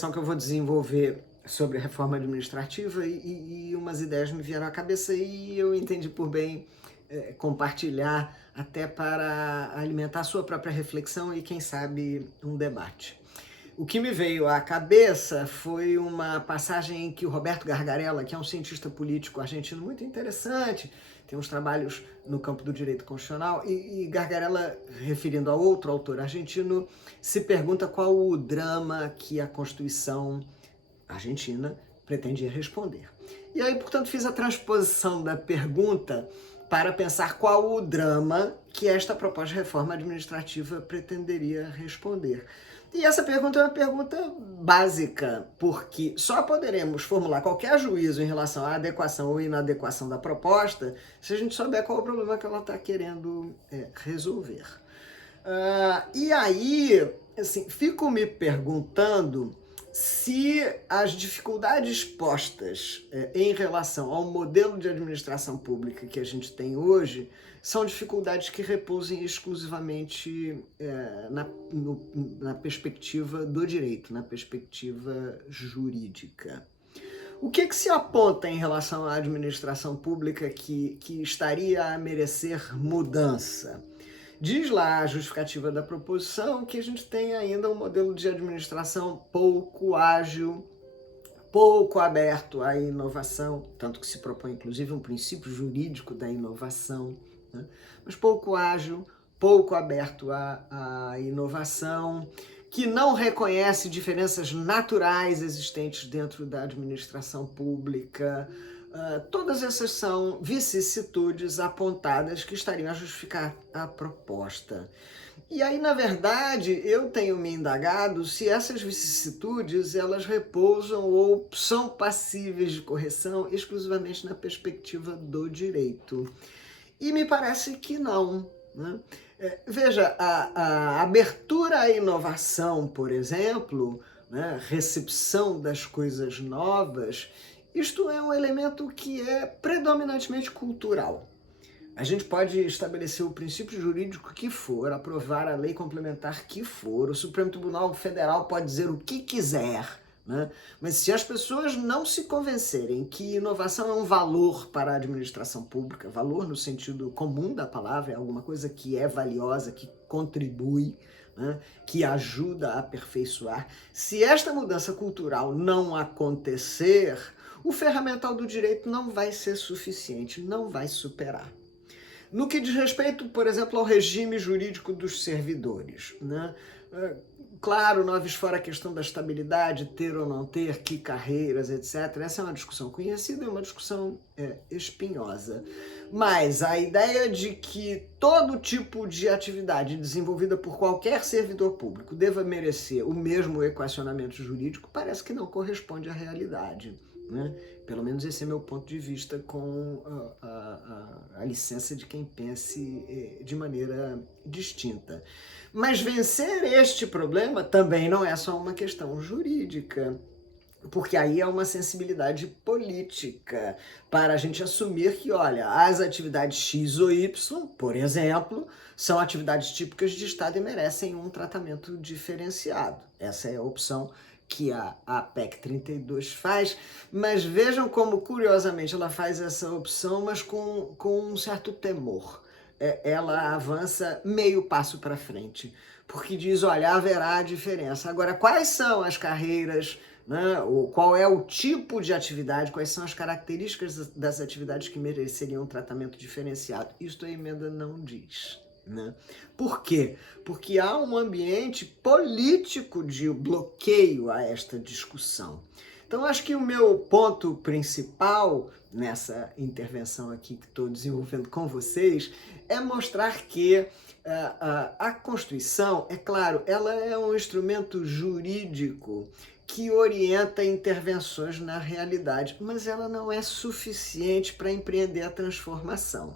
intervenção que eu vou desenvolver sobre reforma administrativa e umas ideias me vieram à cabeça e eu entendi por bem compartilhar até para alimentar a sua própria reflexão e, quem sabe, um debate. O que me veio à cabeça foi uma passagem em que o Roberto Gargarella, que é um cientista político argentino muito interessante, tem uns trabalhos no campo do direito constitucional, e Gargarella, referindo a outro autor argentino, se pergunta qual o drama que a Constituição argentina pretendia responder. E aí, portanto, fiz a transposição da pergunta para pensar qual o drama que esta proposta de reforma administrativa pretenderia responder. E essa pergunta é uma pergunta básica, porque só poderemos formular qualquer juízo em relação à adequação ou inadequação da proposta se a gente souber qual é o problema que ela está querendo resolver. E aí, assim, fico me perguntando se as dificuldades postas em relação ao modelo de administração pública que a gente tem hoje são dificuldades que repousem exclusivamente na perspectiva do direito, na perspectiva jurídica. O que se aponta em relação à administração pública que estaria a merecer mudança? Diz lá a justificativa da proposição que a gente tem ainda um modelo de administração pouco ágil, pouco aberto à inovação, tanto que se propõe inclusive um princípio jurídico da inovação, né? Mas pouco ágil, pouco aberto à inovação, que não reconhece diferenças naturais existentes dentro da administração pública. Todas essas são vicissitudes apontadas que estariam a justificar a proposta. E aí, na verdade, eu tenho me indagado se essas vicissitudes elas repousam ou são passíveis de correção exclusivamente na perspectiva do direito. E me parece que não, né? Veja, a abertura à inovação, por exemplo, né, recepção das coisas novas, isto é um elemento que é predominantemente cultural. A gente pode estabelecer o princípio jurídico que for, aprovar a lei complementar que for, o Supremo Tribunal Federal pode dizer o que quiser, né? Mas se as pessoas não se convencerem que inovação é um valor para a administração pública, valor no sentido comum da palavra, é alguma coisa que é valiosa, que contribui, né, que ajuda a aperfeiçoar, se esta mudança cultural não acontecer, o ferramental do direito não vai ser suficiente, não vai superar. No que diz respeito, por exemplo, ao regime jurídico dos servidores, né? Claro, noves fora a questão da estabilidade, ter ou não ter, que carreiras, etc. Essa é uma discussão conhecida e uma discussão espinhosa. Mas a ideia de que todo tipo de atividade desenvolvida por qualquer servidor público deva merecer o mesmo equacionamento jurídico parece que não corresponde à realidade, né? Pelo menos esse é meu ponto de vista, com a licença de quem pense de maneira distinta. Mas vencer este problema também não é só uma questão jurídica, porque aí é uma sensibilidade política para a gente assumir que, olha, as atividades X ou Y, por exemplo, são atividades típicas de Estado e merecem um tratamento diferenciado. Essa é a opção que a PEC 32 faz, mas vejam como, curiosamente, ela faz essa opção, mas com um certo temor. Ela avança meio passo para frente, porque diz, olha, haverá diferença. Agora, quais são as carreiras, né? Qual é o tipo de atividade, quais são as características das atividades que mereceriam um tratamento diferenciado? Isto a emenda não diz, né? Por quê? Porque há um ambiente político de bloqueio a esta discussão. Então, acho que o meu ponto principal nessa intervenção aqui que estou desenvolvendo com vocês é mostrar que a Constituição, é claro, ela é um instrumento jurídico que orienta intervenções na realidade, mas ela não é suficiente para empreender a transformação.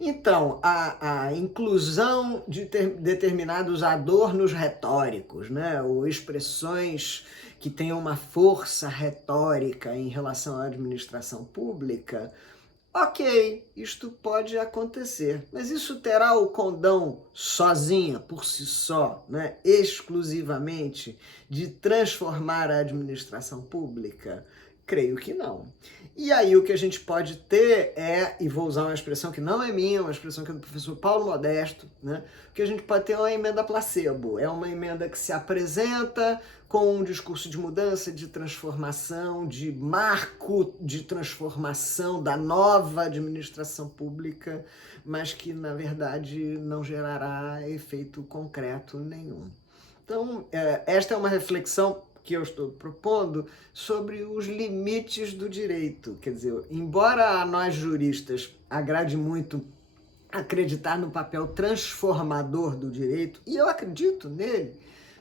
Então, a inclusão de determinados adornos retóricos, né, ou expressões que tenham uma força retórica em relação à administração pública, Ok, isto pode acontecer, mas isso terá o condão sozinha, por si só, né, exclusivamente, de transformar a administração pública? Creio que não. E aí o que a gente pode ter é, e vou usar uma expressão que não é minha, uma expressão que é do professor Paulo Modesto, né? O que a gente pode ter é uma emenda placebo, é uma emenda que se apresenta com um discurso de mudança, de transformação, de marco de transformação da nova administração pública, mas que, na verdade, não gerará efeito concreto nenhum. Então, esta é uma reflexão que eu estou propondo sobre os limites do direito. Quer dizer, embora a nós juristas agrade muito acreditar no papel transformador do direito, e eu acredito nele,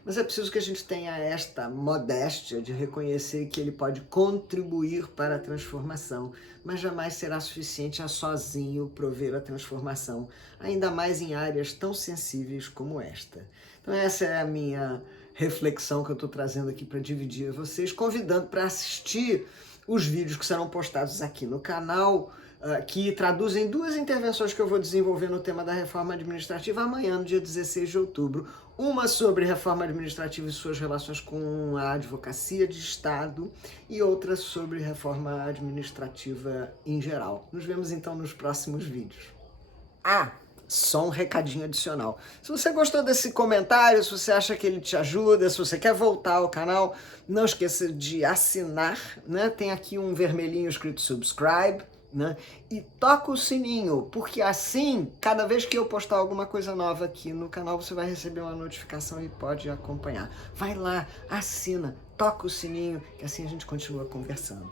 mas é preciso que a gente tenha esta modéstia de reconhecer que ele pode contribuir para a transformação, mas jamais será suficiente a sozinho prover a transformação, ainda mais em áreas tão sensíveis como esta. Então essa é a minha reflexão que eu estou trazendo aqui para dividir a vocês, convidando para assistir os vídeos que serão postados aqui no canal, que traduzem duas intervenções que eu vou desenvolver no tema da reforma administrativa amanhã, no dia 16 de outubro. Uma sobre reforma administrativa e suas relações com a advocacia de Estado e outra sobre reforma administrativa em geral. Nos vemos então nos próximos vídeos. Só um recadinho adicional. Se você gostou desse comentário, se você acha que ele te ajuda, se você quer voltar ao canal, não esqueça de assinar, né? Tem aqui um vermelhinho escrito subscribe, né? E toca o sininho, porque assim, cada vez que eu postar alguma coisa nova aqui no canal, você vai receber uma notificação e pode acompanhar. Vai lá, assina, toca o sininho, que assim a gente continua conversando.